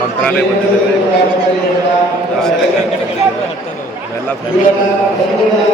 ಮಂತ್ರಾಲಯ ಬಂದಿದ್ದೇವೆ, ದರ್ಶನಕ್ಕಾಗಿ ಬಂದಿದ್ದೇವೆ, ಎಲ್ಲ ಫ್ಯಾಮಿಲಿ ಬಂದಿದ್ದೇವೆ.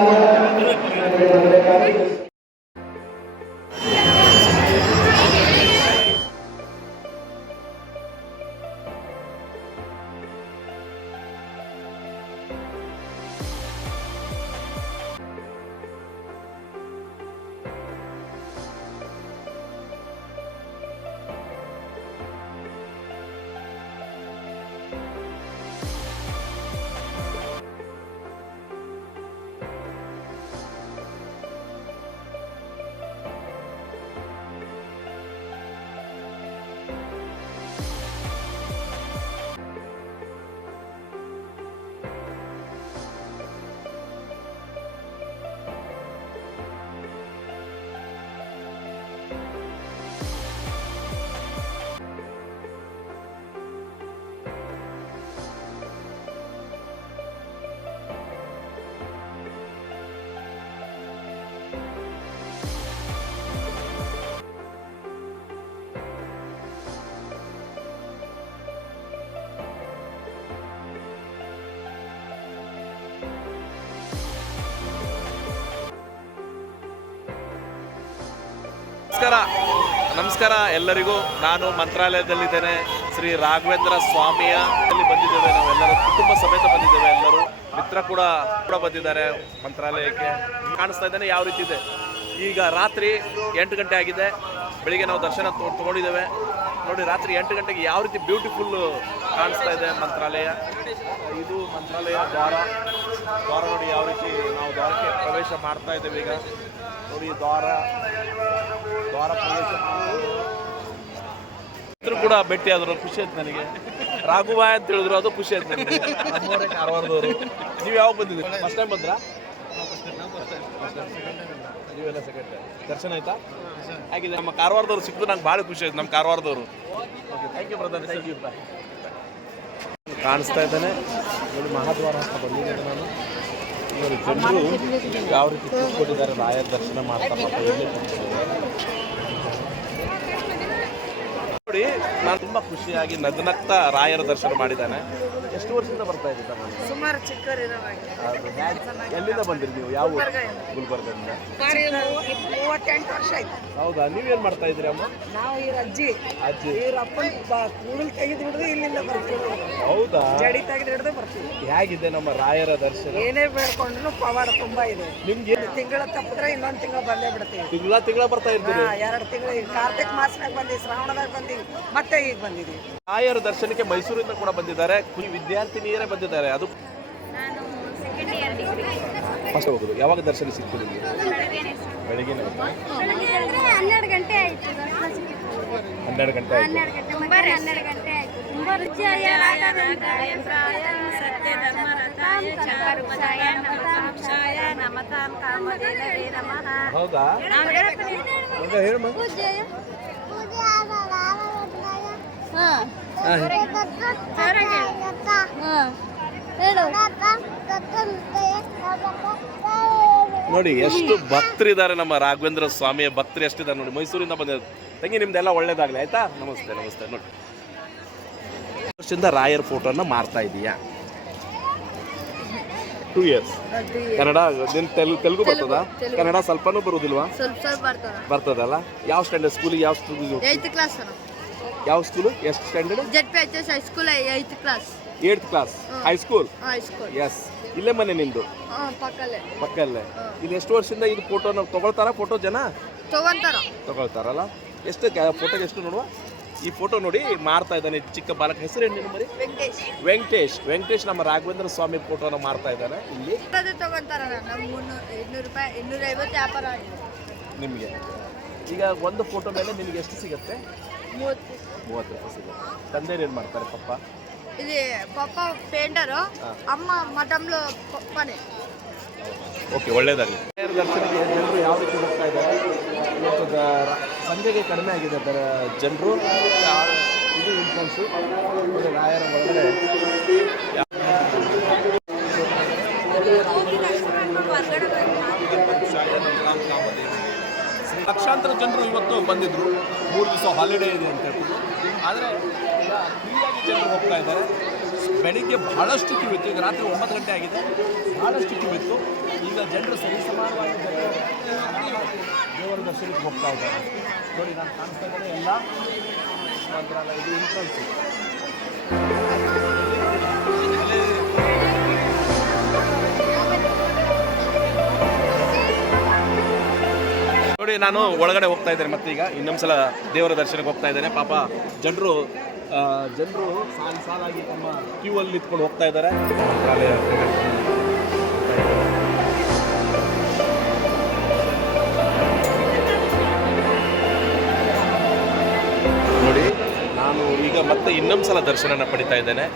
ನಮಸ್ಕಾರ ಎಲ್ಲರಿಗೂ. ನಾನು ಮಂತ್ರಾಲಯದಲ್ಲಿದ್ದೇನೆ. ಶ್ರೀ ರಾಘವೇಂದ್ರ ಸ್ವಾಮಿಯ ಬಂದಿದ್ದೇವೆ. ನಾವೆಲ್ಲರೂ ಕುಟುಂಬ ಸಮೇತ ಬಂದಿದ್ದೇವೆ. ಎಲ್ಲರೂ ಮಿತ್ರ ಕೂಡ ಬಂದಿದ್ದಾರೆ ಮಂತ್ರಾಲಯಕ್ಕೆ. ಕಾಣಿಸ್ತಾ ಇದ್ದೇನೆ ಯಾವ ರೀತಿ ಇದೆ. ಈಗ ರಾತ್ರಿ 8 ಗಂಟೆ ಆಗಿದೆ. ಬೆಳಿಗ್ಗೆ ನಾವು ದರ್ಶನ ತಗೊಂಡಿದ್ದೇವೆ. ನೋಡಿ ರಾತ್ರಿ 8 ಗಂಟೆಗೆ ಯಾವ ರೀತಿ ಬ್ಯೂಟಿಫುಲ್ ಕಾಣಿಸ್ತಾ ಇದೆ ಮಂತ್ರಾಲಯ. ಇದು ಮಂತ್ರಾಲಯ ದ್ವಾರ ನೋಡಿ ಯಾವ ರೀತಿ ನಾವು ದ್ವಾರಕ್ಕೆ ಪ್ರವೇಶ ಮಾಡ್ತಾ ಇದ್ದೇವೆ. ಈಗ ನೋಡಿ ದ್ವಾರ ಪ್ರವೇಶ ಕೂಡ ಭೇಟಿ ಆದ್ರು, ಖುಷಿ ಆಯ್ತು ನನಗೆ. ರಾಘುಬಾಯ್ ಅಂತ ಹೇಳಿದ್ರು, ಅದು ಖುಷಿ ಆಯ್ತು ನನಗೆ. ನಮ್ಮವರೇ ಕಾರವಾರದವರು. ನೀವು ಯಾವಾಗ ಬಂದಿದ್ದೀರಿ? ಫಸ್ಟ್ ಟೈಮ್ ಬಂದ್ರಾ? ನೀವೆಲ್ಲ ಸೆಕೆಂಡ್ ಟೈಮ್. ದರ್ಶನ ಆಯ್ತಾ? ಹಾಗಿದೆ. ನಮ್ಮ ಕಾರವಾರದವ್ರು ಸಿಕ್ಕಿದ್ರು ನಂಗೆ ಭಾಳ ಖುಷಿ ಆಯ್ತು. ನಮ್ಮ ಕಾರವಾರದವರು. Thank you brother, thank you. ಕಾಣಿಸ್ತಾ ಇದ್ದಾನೆ ನೋಡಿ ಮಹಾದ್ವಾರ ಅಂತ ಬಂದಿದ್ದೇನೆ ನಾನು. ಇವರು ಜನರು ಯಾವ ರೀತಿ ಕೂತ್ಕೊಂಡಿದ್ದಾರೆ ರಾಯರ ದರ್ಶನ ಮಾಡ್ತಾ ನೋಡಿ. ನಾನು ತುಂಬ ಖುಷಿಯಾಗಿ ನಗ್ನಗ್ತಾ ರಾಯರ ದರ್ಶನ ಮಾಡಿದ್ದಾನೆ. ಎಷ್ಟು ವರ್ಷದಿಂದ ಬರ್ತಾ ಇದ್ದೀರಾ? ಸುಮಾರು ಚಿಕ್ಕವರಿರುವಾಗ. ಎಲ್ಲಿಂದ ಬಂದಿರಿ ನೀವು? ಯಾವ ಗುಲ್ಬರ್ಗದಿಂದ? 38 ವರ್ಷ ಆಯ್ತು. ಹೌದಾ? ನೀವೇನ್ ಮಾಡ್ತಾ ಇದ್ದೀರಿ ಅಮ್ಮ? ನಾವು ಈ ಅಜ್ಜಿ ಕೂದಲು ತೆಗೆದು ಹಿಡಿದು ಇಲ್ಲಿಂದ ಬರ್ತೀವಿ. ಹೌದಾ? ಜಡಿ ತೆಗೆದು ಹಿಡಿದು ಬರ್ತೀವಿ. ಹೇಗಿದೆ ನಮ್ಮ ರಾಯರ ದರ್ಶನ? ಏನೇ ಬೇಡ್ಕೊಂಡ್ರು ಪವಾಡ ತುಂಬಾ ಇದೆ. ನಿಮ್ಗೆ ತಿಂಗಳ ತಪ್ಪಿದ್ರೆ ಇನ್ನೊಂದು ತಿಂಗಳು ಬಂದೇ ಬಿಡ್ತೀವಿ. ತಿಂಗಳ ಬರ್ತಾ ಇರ್ತೀವಿ. 2 ತಿಂಗಳು. ಈಗ ಕಾರ್ತಿಕ್ ಮಾಸನಾಗ ಬಂದಿವಿ, ಶ್ರಾವಣದಾಗ ಬಂದಿವಿ, ಮತ್ತೆ ಈಗ ಬಂದಿದ್ದೀವಿ. ರಾಯರ ದರ್ಶನಕ್ಕೆ ಮೈಸೂರಿಂದ ಕೂಡ ಬಂದಿದ್ದಾರೆ. ವಿದ್ಯಾರ್ಥಿನಿಯರೇ ಬಂದಿದ್ದಾರೆ. ಅದು ಫಸ್ಟ್ ಹೋಗುದು. ಯಾವಾಗ ದರ್ಶನ ಸಿಕ್ತು ನಿಮಗೆ? ಬೆಳಗ್ಗೆ 12 ಗಂಟೆ ಆಯ್ತು. 12 ಗಂಟೆ ಆಯ್ತು. 12 ಗಂಟೆ ಆಯ್ತು. ತುಂಬಾ ರುಚಿಯಾಗಿ ಹೌದಾ? ಹೇಳಮ್ಮ. ನೋಡಿ ಎಷ್ಟು ಭಕ್ತರಿದ್ದಾರೆ. ನಮ್ಮ ರಾಘವೇಂದ್ರ ಸ್ವಾಮಿಯ ಭಕ್ತರು ಎಷ್ಟಿದ್ದಾರೆ ನೋಡಿ. ಮೈಸೂರಿಂದ ಬಂದಿದ್ದಾರೆ. ತಂಗಿ ನಿಮ್ದೆಲ್ಲ ಒಳ್ಳೇದಾಗಲಿ ಆಯ್ತಾ? ನಮಸ್ತೆ. ನಮಸ್ತೆ. ನೋಡಿ ವರ್ಷದಿಂದ ರಾಯರ್ ಫೋಟೋನ ಮಾರ್ತಾ ಇದೀಯಾ? 2 ಇಯರ್ಸ್. ಕನ್ನಡ ತೆಲುಗು ಬರ್ತದ? ಕನ್ನಡ ಸ್ವಲ್ಪನೂ ಬರುವುದಿಲ್ವಾ? ಬರ್ತದಲ್ಲ. ಯಾವ ಸ್ಟ್ಯಾಂಡರ್ಡ್ ಸ್ಕೂಲಿಗೆ? ಯಾವ ಸ್ಕೂಲಿಗೆ? 8th class. ಯಾವ ಸ್ಕೂಲು? ಎಷ್ಟು standard? JPHS high school 8th class. 8th class high school. Yes. ಇಲ್ಲೇ ಮನೆ ನಿಂದು? ಪಕ್ಕಲ್ಲೇ. ಇಲ್ಲಿ ಎಷ್ಟು ವರ್ಷದಿಂದ ಇದು ಫೋಟೋನ ತಗೊಳ್ತಾರ? ಫೋಟೋ ಜನ ತಗೊಳ್ತಾರಲ್ಲ. ಎಷ್ಟು ಫೋಟೋಗೆ ಎಷ್ಟು ನೋಡುವ? ಈ ಫೋಟೋ ನೋಡಿ ಮಾರ್ತಾ ಇದ್ದಾನೆ ಚಿಕ್ಕ ಬಾಲಕ. ಹೆಸರು ಏನು ಮರಿ? ವೆಂಕಟೇಶ್. ನಮ್ಮ ರಾಘವೇಂದ್ರ ಸ್ವಾಮಿ ಫೋಟೋನ ಮಾರ್ತಾ ಇದ್ದಾನೆ ಇಲ್ಲಿ. ನಿಮಗೆ ಈಗ ಒಂದು ಫೋಟೋ ಮೇಲೆ ನಿಮಗೆ ಎಷ್ಟು ಸಿಗುತ್ತೆ? 30 ರೂಪಾಯಿ ಸಿಗುತ್ತೆ. ತಂದೆಯರು ಏನು ಮಾಡ್ತಾರೆ? ಪಪ್ಪ ಪೇಂಟರು, ಅಮ್ಮ ಮಠಂలో ಪನೆ. ಓಕೆ, ಒಳ್ಳೇದಾಗಲಿ. ದರ್ಶನಕ್ಕೆ ಜನರು ಯಾವ ರೀತಿ ಹೋಗ್ತಾ ಇದ್ದಾರೆ? ಇವತ್ತು ಸಂಜೆಗೆ ಕಡಿಮೆ ಆಗಿದೆ ಜನರು. ಇದು ಇನ್ಫ್ಲುಯೆನ್ಸು ರಾಯರ ಒಳಗಡೆ ಲಕ್ಷಾಂತರ ಜನರು ಇವತ್ತು ಬಂದಿದ್ದರು, 3 ದಿವಸ ಹಾಲಿಡೇ ಇದೆ ಅಂತ ಹೇಳ್ಬಿಟ್ಟು. ಆದರೆ ಈಗ ಫ್ರೀಯಾಗಿ ಜನರು ಹೋಗ್ತಾ ಇದ್ದಾರೆ. ಬೆಳಿಗ್ಗೆ ಬಹಳಷ್ಟು ಕ್ಯೂ ಇತ್ತು, ಈಗ ರಾತ್ರಿ 9 ಗಂಟೆ ಆಗಿದೆ, ಬಹಳಷ್ಟು ಕ್ಯೂ ಇತ್ತು. ಈಗ ಜನರು ಸರಿಸಮಾನವಾಗಿ ದೇವರ ದರ್ಶನಕ್ಕೆ ಹೋಗ್ತಾ ಇದ್ದಾರೆ. ನೋಡಿ, ನಾನು ಕಾಣಿಸ್ತಾ ಇದ್ದಾರೆ ಎಲ್ಲ ಮಂತ್ರಾಲಯ, ಇದು ಎಂಟ್ರನ್ಸ್. ನೋಡಿ, ನಾನು ಒಳಗಡೆ ಹೋಗ್ತಾ ಇದ್ದೇನೆ, ಮತ್ತೆ ಈಗ ಇನ್ನೊಂದ್ಸಲ ದೇವರ ದರ್ಶನಕ್ಕೆ ಹೋಗ್ತಾ ಇದ್ದೇನೆ. ಪಾಪ ಜನರು ಸಾಲಾಗಿ ತಮ್ಮ ಕ್ಯೂ ಅಲ್ಲಿ ನಿಂತ್ಕೊಂಡು ಹೋಗ್ತಾ ಇದ್ದಾರೆ. ನೋಡಿ, ನಾನು ಈಗ ಮತ್ತೆ ಇನ್ನೊಂದ್ಸಲ ದರ್ಶನನ ಪಡಿತಾ ಇದ್ದೇನೆ.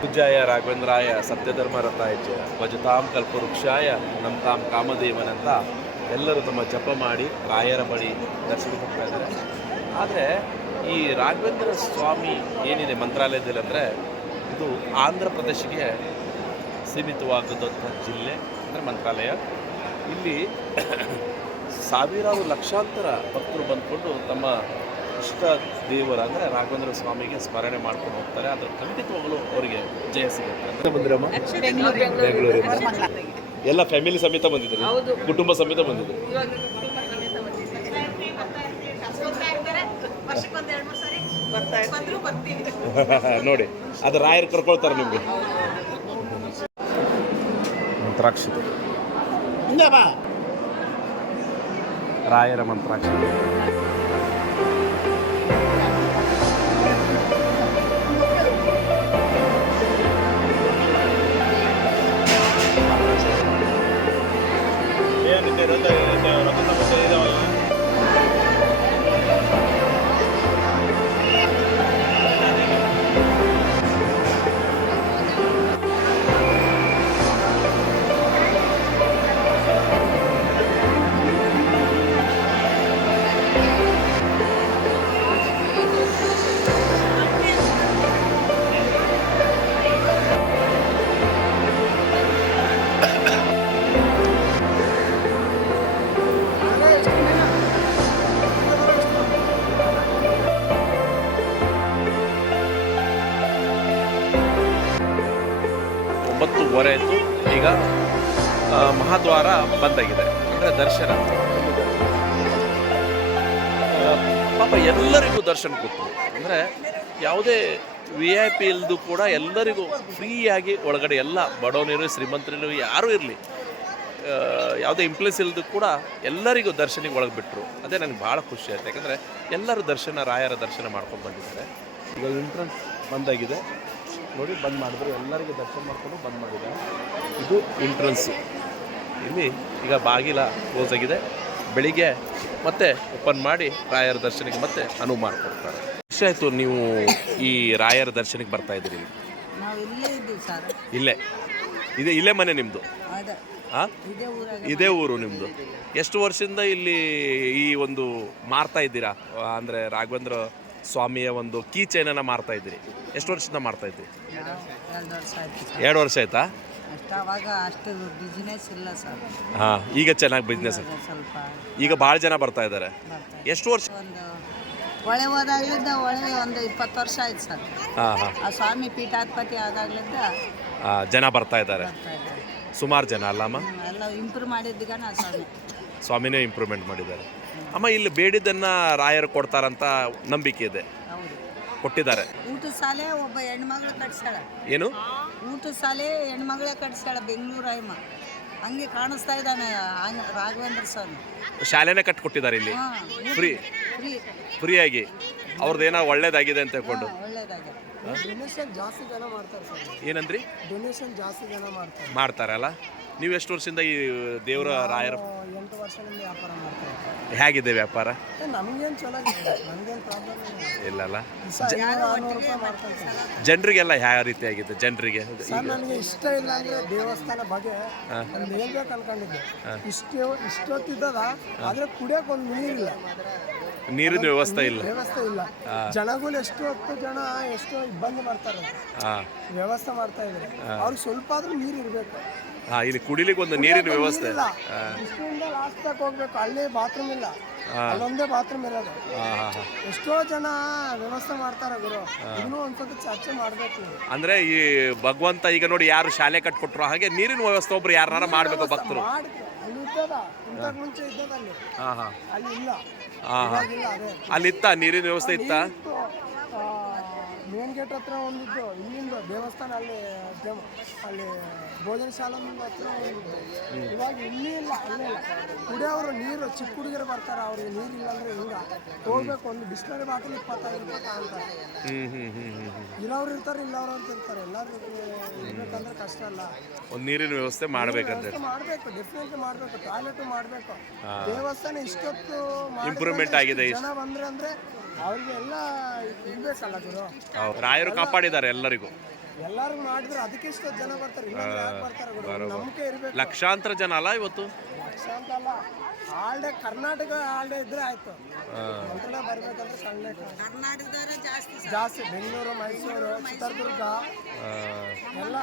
ಪೂಜ್ಯಾಯ ರಾಘವೇಂದ್ರಾಯ ಸತ್ಯಧರ್ಮರತಾಯ ಚ ಭಜತಾಂ ಕಲ್ಪವೃಕ್ಷಾಯ ನಂತಾಂ ಕಾಮದೇವನಂತ ಎಲ್ಲರೂ ತಮ್ಮ ಜಪ ಮಾಡಿ ರಾಯರ ಬಳಿ ದರ್ಶನಕ್ಕೆ ಹೋಗ್ತಾ ಇದ್ದಾರೆ. ಆದರೆ ಈ ರಾಘವೇಂದ್ರ ಸ್ವಾಮಿ ಏನಿದೆ ಮಂತ್ರಾಲಯದಲ್ಲಿ ಅಂದರೆ, ಇದು ಆಂಧ್ರ ಪ್ರದೇಶಕ್ಕೆ ಸೀಮಿತವಾಗದಂಥ ಜಿಲ್ಲೆ ಅಂದರೆ ಮಂತ್ರಾಲಯ. ಇಲ್ಲಿ ಸಾವಿರಾರು ಲಕ್ಷಾಂತರ ಭಕ್ತರು ಬಂದ್ಕೊಂಡು ತಮ್ಮ ಇಷ್ಟ ದೇವರ ಅಂದರೆ ರಾಘವೇಂದ್ರ ಸ್ವಾಮಿಗೆ ಸ್ಮರಣೆ ಮಾಡ್ಕೊಂಡು ಹೋಗ್ತಾರೆ. ಅದರ ಖಂಡಿತವಾಗಲೂ ಅವರಿಗೆ ಜಯ ಸಿಗುತ್ತೆ ಅಂತ ಬಂದಿರಮ್ಮ. ಬೆಂಗಳೂರಿಂದ ಎಲ್ಲ ಫ್ಯಾಮಿಲಿ ಸಮೇತ ಬಂದಿದ್ರು, ಕುಟುಂಬ ಸಮೇತ ಬಂದಿದ್ರು. ನೋಡಿ, ಅದು ರಾಯರು ಕರ್ಕೊಳ್ತಾರೆ ನಿಮಗೆ. ಮಂತ್ರಾಕ್ಷಿ, ರಾಯರ ಮಂತ್ರಾಕ್ಷಿ. ಆಯಿತು. ಈಗ ಮಹಾದ್ವಾರ ಬಂದಾಗಿದೆ, ಅಂದರೆ ದರ್ಶನ. ಪಾಪ ಎಲ್ಲರಿಗೂ ದರ್ಶನ ಕೊಟ್ಟರು, ಅಂದರೆ ಯಾವುದೇ VIP ಇಲ್ಲದು ಕೂಡ ಎಲ್ಲರಿಗೂ ಫ್ರೀಯಾಗಿ ಒಳಗಡೆ, ಎಲ್ಲ ಬಡವನಿರು ಶ್ರೀಮಂತರಿರು ಯಾರೂ ಇರಲಿ, ಯಾವುದೇ ಇಂಪ್ಲೇಸ್ ಇಲ್ಲದು ಕೂಡ ಎಲ್ಲರಿಗೂ ದರ್ಶನಿಗೆ ಒಳಗೆ ಬಿಟ್ಟರು. ಅದೇ ನನಗೆ ಭಾಳ ಖುಷಿ ಆಯ್ತು, ಯಾಕಂದರೆ ಎಲ್ಲರೂ ರಾಯರ ದರ್ಶನ ಮಾಡ್ಕೊಂಡು ಬಂದಿದ್ದಾರೆ. ಈಗ ಎಂಟ್ರೆನ್ಸ್ ಬಂದಾಗಿದೆ ನೋಡಿ, ಬಂದ್ ಮಾಡಿದ್ರು, ಎಲ್ಲರಿಗೂ ದರ್ಶನ ಮಾಡ್ಕೊಂಡು ಬಂದ್ ಮಾಡಿದ್ದಾರೆ. ಇದು ಎಂಟ್ರೆನ್ಸು. ಇಲ್ಲಿ ಈಗ ಬಾಗಿಲ ಕ್ಲೋಸ್ ಆಗಿದೆ, ಬೆಳಿಗ್ಗೆ ಮತ್ತೆ ಓಪನ್ ಮಾಡಿ ರಾಯರ ದರ್ಶನಕ್ಕೆ ಮತ್ತೆ ಅನುವು ಮಾಡಿಕೊಡ್ತಾರೆ. ಖುಷಿ ಆಯಿತು. ನೀವು ಈ ರಾಯರ ದರ್ಶನಕ್ಕೆ ಬರ್ತಾ ಇದ್ದೀರಿ? ನಾವು ಇಲ್ಲೇ ಇದ್ದೀವಿ ಸರ್. ಇಲ್ಲೇ ಮನೆ ನಿಮ್ಮದು? ಹಾಂ, ಇದೇ ಊರು ನಿಮ್ಮದು. ಎಷ್ಟು ವರ್ಷದಿಂದ ಇಲ್ಲಿ ಈ ಒಂದು ಮಾರ್ತಾ ಇದ್ದೀರಾ, ಅಂದರೆ ರಾಘವೇಂದ್ರ ಸ್ವಾಮಿಯ ಒಂದು ಕೀ ಚೈನನ್ನು ಮಾರ್ತಾ ಇದ್ದೀರಿ? ಎಷ್ಟು ವರ್ಷದಿಂದ ಮಾಡ್ತಾ ಇದ್ದೀರಿ? 2 ವರ್ಷ ಆಯ್ತಾ? ಅಷ್ಟು ಬಿಸ್ನೆಸ್ ಇಲ್ಲ ಸರ್. ಹಾಂ, ಈಗ ಚೆನ್ನಾಗಿ ಬಿಸ್ನೆಸ್, ಸ್ವಲ್ಪ ಈಗ ಭಾಳ ಜನ ಬರ್ತಾ ಇದ್ದಾರೆ. ಎಷ್ಟು ವರ್ಷ? ಒಳ್ಳೆ ಹೋದಾಗ್ಲಿದ್ದ ಒಳ್ಳೆ ಒಂದು 20 ವರ್ಷ ಆಯ್ತು ಸರ್. ಹಾಂ ಹಾಂ, ಆ ಸ್ವಾಮಿ ಪೀಠಾಧಿಪತಿ ಆದಾಗ್ಲಿದ್ದ ಜನ ಬರ್ತಾ ಇದ್ದಾರೆ, ಸುಮಾರು ಜನ ಅಲ್ಲಮ್ಮ. ಎಲ್ಲ ಇಂಪ್ರೂವ್ ಮಾಡಿದ್ದೀಗ ಸ್ವಾಮಿನೇ ಇಂಪ್ರೂವ್ಮೆಂಟ್ ಮಾಡಿದ್ದಾರೆ. ಅಮ್ಮ, ಇಲ್ಲಿ ಬೇಡಿದ್ದನ್ನು ರಾಯರು ಕೊಡ್ತಾರಂತ ನಂಬಿಕೆ ಇದೆ, ಕೊಟ್ಟಿದ್ದಾರೆ. ಊಟ ಶಾಲೆ ಒಬ್ಬ ಹೆಣ್ಮಗಳು ಕಟ್ಸಾಳ. ಏನು ಊಟ ಶಾಲೆ ಹೆಣ್ಮಗಳೇ ಕಟ್ಸಾಳ, ಬೆಂಗಳೂರು ಅಯ್ಯಮ್ಮ. ಹಂಗೆ ಕಾಣಿಸ್ತಾ ಇದ್ದಾನೆ ರಾಘವೇಂದ್ರ ಸ್ವಾಮಿ. ಶಾಲೆನೇ ಕಟ್ಟಿಕೊಟ್ಟಿದ್ದಾರೆ ಇಲ್ಲಿ ಫ್ರೀಯಾಗಿ. ಅವ್ರದ್ದು ಏನೋ ಒಳ್ಳೇದಾಗಿದೆ ಅಂತ ಹೇಳ್ಕೊಂಡು. ಒಳ್ಳೇದಾಗಿದೆ. ಡೊನೇಷನ್ ಜಾಸ್ತಿ ಜನ ಮಾಡ್ತಾರೆ ಸರ್. ಏನಂದ್ರಿ? ಡೊನೇಷನ್ ಜಾಸ್ತಿ ಜನ ಮಾಡ್ತಾರಲ್ಲ. ನೀವು ಎಷ್ಟು ವರ್ಷದಿಂದ ಈ ದೇವರ ರಾಯರ? 8 ವರ್ಷದಿಂದ ವ್ಯಾಪಾರ ಮಾಡ್ತಾರೆ. ಹೇಗಿದೆ ವ್ಯಾಪಾರ? ನಮಗೇನು ಚಲೋ ಇದೆ, ನಮಗೇನು ಪ್ರಾಬ್ಲಮ್ ಇಲ್ಲಲ್ಲ. ಮಾಡ್ತಾರೆ. ಜನರಿಗೆಲ್ಲ ಯಾವ ರೀತಿ ಆಗಿದೆ? ಜನರಿಗೆ ನನಗೆ ಇಷ್ಟ ಇಲ್ಲ ಅಂದ್ರೆ ದೇವಸ್ಥಾನ ಬಗ್ಗೆ ಒಂದು ಹೇಳ್ಬೇಕು ಅನ್ಕೊಂಡಿದ್ದೆ. ಇಷ್ಟೊತ್ತಿದ್ದದ ಆದ್ರೆ ಕುಡಿಯಕ್ಕೆ ಒಂದು ನೀರಿಲ್ಲ, ನೀರಿನ ವ್ಯವಸ್ಥೆ ಇಲ್ಲ. ಜನಗಳು ಎಷ್ಟು ಜನ ಎಷ್ಟು ಇಬ್ಬಂದಿ ಮಾಡ್ತಾರೆ, ವ್ಯವಸ್ಥೆ ಮಾಡ್ತಾ ಇದ್ದಾರೆ. ಅವ್ರಿಗೆ ಸ್ವಲ್ಪ ಆದ್ರೂ ನೀರು ಇರಬೇಕು. ಹಾ, ಇಲ್ಲಿ ಕುಡಿಲಿಕ್ಕೆ ಒಂದು ನೀರಿನ ವ್ಯವಸ್ಥೆ. ಇಲ್ಲ ಇಷ್ಟಿಂದ ಲಾಸ್ಟ್ ತನಕ ಹೋಗ್ಬೇಕು, ಅಲ್ಲಿ ಬಾತ್ರೂಮ್ ಇಲ್ಲ, ಅಲ್ಲೊಂದೇ ಬಾತ್ರೂಮ್ ಇರೋದು. ಎಷ್ಟೋ ಜನ ವ್ಯವಸ್ಥೆ ಮಾಡ್ತಾರೆ ಗುರು, ಇನ್ನೂ ಒಂದ್ಸತಿ ಚರ್ಚೆ ಮಾಡ್ಬೇಕು. ಅಂದ್ರೆ ಈ ಭಗವಂತ ಈಗ ನೋಡಿ ಯಾರು ಶಾಲೆ ಕಟ್ಕೊಟ್ರು ಹಾಗೆ ನೀರಿನ ವ್ಯವಸ್ಥೆ ಒಬ್ರು ಯಾರು ಮಾಡ್ಬೇಕು ಭಕ್ತರು. ಮಾಡಿದ್ರು ಅಲ್ಲಿ ಇದ್ದದ, ಇಂತಕ್ ಮುಂಚೆ ಇದ್ದದ ಅಲ್ಲಿ, ಅಲ್ಲಿ ಇಲ್ಲ, ಇವಾಗಿಲ್ಲ. ಅದೇ ಅಲ್ಲಿ ನೀರಿನ ವ್ಯವಸ್ಥೆ ಇತ್ತ. ಮೇನ್ ಗೇಟ್ ಹತ್ರ ಒಂದಿದ್ದು, ಇಲ್ಲಿಂದ ದೇವಸ್ಥಾನ ಅಲ್ಲಿ ಅಲ್ಲಿ ಭೋಜನ ಶಾಲೆ ಹತ್ರ ಒಂದಿದ್ದು. ಇವಾಗ ಇಲ್ಲಿ ಇಲ್ಲ, ಅಲ್ಲೇ ಇಲ್ಲ. ಕುಡಿಯೋರು ನೀರು ಚಿಕ್ಕ ಹುಡುಗರು ಬರ್ತಾರೆ, ಅವ್ರಿಗೆ ನೀರು ಇಲ್ಲ ಅಂದ್ರೆ ಹಿಂಗ ಹೋಗ್ಬೇಕು. ಒಂದು ಬಿಸ್ಲರಿ ಬಾಟಲ್ 25 ರೂಪಾಯಿ ತಗೊಂತಾರೆ. ಇರೋರು ಇರ್ತಾರೆ, ಇಲ್ಲವ್ರು ಅಂತ ಇರ್ತಾರೆ. ಎಲ್ಲರೂ ಇರ್ಬೇಕಂದ್ರೆ ಕಷ್ಟ ಅಲ್ಲ. ಒಂದು ನೀರಿನ ವ್ಯವಸ್ಥೆ ಮಾಡ್ಬೇಕಂತ ಮಾಡ್ಬೇಕು, ಡೆಫಿನೆಟ್ಲಿ ಮಾಡ್ಬೇಕು. ಟಾಯ್ಲೆಟ್ ಮಾಡ್ಬೇಕು. ದೇವಸ್ಥಾನ ಇಷ್ಟೊತ್ತು ಇಂಪ್ರೂವ್ಮೆಂಟ್ ಆಗಿದೆ. ಜನ ಬಂದ್ರೆ ಅಂದ್ರೆ ಅವ್ರಿಗೆಲ್ಲ ಇರ್ಬೇಕಲ್ಲ ಗುರು. ರಾಯರು ಕಾಪಾಡಿದ್ದಾರೆ ಎಲ್ಲರಿಗೂ. ಎಲ್ಲಾರು ಮಾಡಿದ್ರೆ ಅದಕ್ಕೆ ಇಷ್ಟ ಜನ ಬರ್ತಾರೆ, ಇಲ್ಲಾಂದ್ರೆ ಯಾಕೆ ಬರ್ತಾರೆ ಗುರು? ನಂಬಿಕೆ ಇರ್ಬೇಕು. ಲಕ್ಷಾಂತರ ಜನ ಅಲ್ಲ ಇವತ್ತು. ಲಕ್ಷ ಅಂತ ಅಲ್ಲ, ಆಲ್ಡೆ ಕರ್ನಾಟಕ ಆಲ್ಡೆ ಇದ್ರೆ ಆಯ್ತು. ಮಂತ್ರಾಲಯ ಬರ್ಬೇಕಂದ್ರೆ ಸಣ್ಣ ಜಾಸ್ತಿ ಬೆಂಗಳೂರು, ಮೈಸೂರು, ಚಿತ್ರದುರ್ಗ ಎಲ್ಲ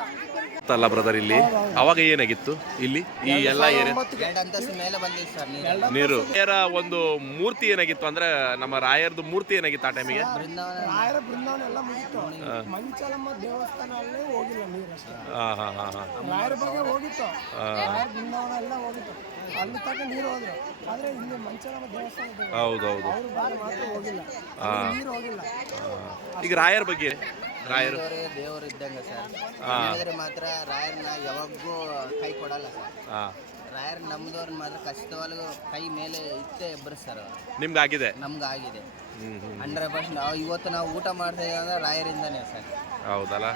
ಅಲ್ಲ ಬ್ರದರ್. ಇಲ್ಲಿ ಅವಾಗ ಏನಾಗಿತ್ತು ಇಲ್ಲಿ ಈ ಎಲ್ಲ ನೀರು ಒಂದು ಮೂರ್ತಿ ಏನಾಗಿತ್ತು ಅಂದ್ರೆ ನಮ್ಮ ರಾಯರದು ಮೂರ್ತಿ ಏನಾಗಿತ್ತು ಆ ಟೈಮಿಗೆ? ರಾಯರ ಬೃಂದಾವನ ಎಲ್ಲ ಮುಗಿತ್ತು. ಮಂಚಾಲಮ್ಮ ದೇವಸ್ಥಾನ ಅಲ್ಲೇ ಹೋಗಿಲ್ಲ ನೀರು ಅಷ್ಟೇ. ರಾಯರ ಬಗ್ಗೆ ಹೋಗಿತ್ತು, ರಾಯರ ಬೃಂದಾವನ ಎಲ್ಲ ಹೋಗಿತ್ತು, ಅಲ್ಲಿ ತನಕ ನೀರು ಹೋದ್ರು. ಆದ್ರೆ ಇಲ್ಲಿ ಮಂಚಾಲಮ್ಮ ದೇವಸ್ಥಾನ ಹೌದೌದು ಅವ್ರ ಬಗ್ಗೆ ಮಾತ್ರ ಹೋಗಿಲ್ಲ, ನೀರು ಹೋಗಿಲ್ಲ. ಈಗ ರಾಯರ ಬಗ್ಗೆ ರಾಯರು ದೇವರು ಇದ್ದಂಗೆ ಸರ್. ಮಾತ್ರ ರಾಯರ್ನ ಯಾವಾಗೂ ಕೈ ಕೊಡಲ್ಲ ಸರ್. ರಾಯರ್ ನಮ್ದವ್ರನ್ನ ಮಾತ್ರ ಕಷ್ಟವಾಗೂ ಕೈ ಮೇಲೆ ಇಟ್ಟೆ ಎಬ್ಬರಿಸ್ತಾರೆ. ನಿಮ್ಗಾಗಿದೆ? ನಮ್ಗಾಗಿದೆ 100%. ಇವತ್ತು ನಾವು ಊಟ ಮಾಡ್ತಾ ಇದ್ದೀವಿ ಅಂದ್ರೆ ರಾಯರಿಂದಾನೇ ಸರ್. ಹೌದಲ್ಲ,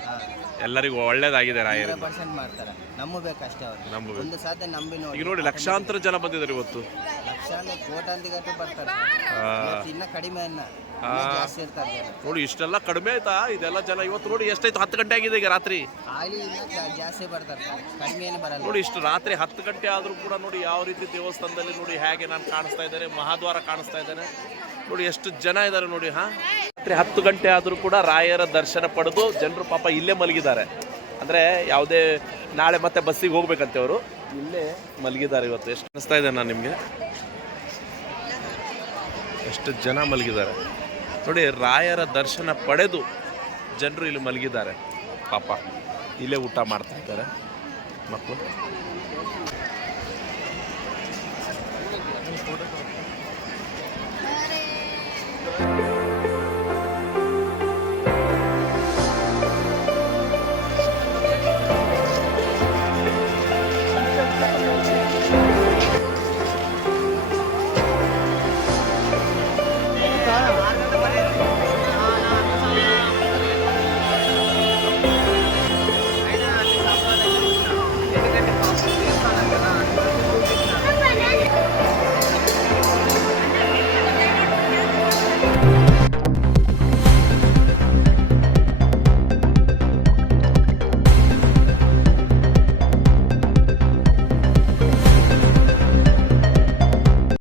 ಎಲ್ಲರಿಗೂ ಒಳ್ಳೇದಾಗಿದೆ. ರಾಯರು 100% ಮಾಡ್ತಾರೆ, ನಂಬಬೇಕಷ್ಟೇ ಅವ್ರು. ಒಂದು ಸಾಧ್ಯ ನಂಬಿ ನೋಡಿ. ಈಗ ನೋಡಿ ಲಕ್ಷಾಂತರ ಜನ ಬಂದಿದ್ದಾರೆ ಇವತ್ತು. ಲಕ್ಷಾಂತರ ಕೋಟಾಂತಿಗಟ್ಟೆ ಬರ್ತಾರೆ. ಇನ್ನ ಕಡಿಮೆ ಜಾಸ್ತಿ ಇರ್ತಾರೆ ನೋಡಿ. ಇಷ್ಟೆಲ್ಲ ಕಡಿಮೆ ಆಯ್ತಾ ಇದೆಲ್ಲ ಜನ? ಇವತ್ತು ನೋಡಿ ಎಷ್ಟಾಯ್ತು, 10 ಗಂಟೆ ಆಗಿದೆ ಈಗ ರಾತ್ರಿ. ಅಲ್ಲಿ ಇನ್ನ ಜಾಸ್ತಿ ಬರ್ತಾರೆ, ಕಡಿಮೆ ಏನು ಬರಲ್ಲ ನೋಡಿ. ಇಷ್ಟು ರಾತ್ರಿ 10 ಗಂಟೆ ಆದ್ರೂ ಕೂಡ ನೋಡಿ ಯಾವ ರೀತಿ ದೇವಸ್ಥಾನದಲ್ಲಿ ನೋಡಿ ಹೇಗೆ ನಾನು ಕಾಣಿಸ್ತಾ ಇದ್ದೇನೆ, ಮಹಾದ್ವಾರ ಕಾಣಿಸ್ತಾ ಇದ್ದೇನೆ ನೋಡಿ, ಎಷ್ಟು ಜನ ಇದ್ದಾರೆ ನೋಡಿ. ರಾತ್ರಿ 10 ಗಂಟೆ ಆದರೂ ಕೂಡ ರಾಯರ ದರ್ಶನ ಪಡೆದು ಜನರು ಪಾಪ ಇಲ್ಲೇ ಮಲಗಿದ್ದಾರೆ. ಅಂದರೆ ಯಾವುದೇ ನಾಳೆ ಮತ್ತೆ ಬಸ್ಸಿಗೆ ಹೋಗ್ಬೇಕಂತೆ ಅವರು ಇಲ್ಲೇ ಮಲಗಿದ್ದಾರೆ ಇವತ್ತು. ಎಷ್ಟು ಅನಿಸ್ತಾ ಇದೆ ನಾನು ನಿಮಗೆ, ಎಷ್ಟು ಜನ ಮಲಗಿದ್ದಾರೆ ನೋಡಿ. ರಾಯರ ದರ್ಶನ ಪಡೆದು ಜನರು ಇಲ್ಲಿ ಮಲಗಿದ್ದಾರೆ ಪಾಪ, ಇಲ್ಲೇ ಊಟ ಮಾಡ್ತಾ ಇದ್ದಾರೆ ಮಕ್ಕಳು.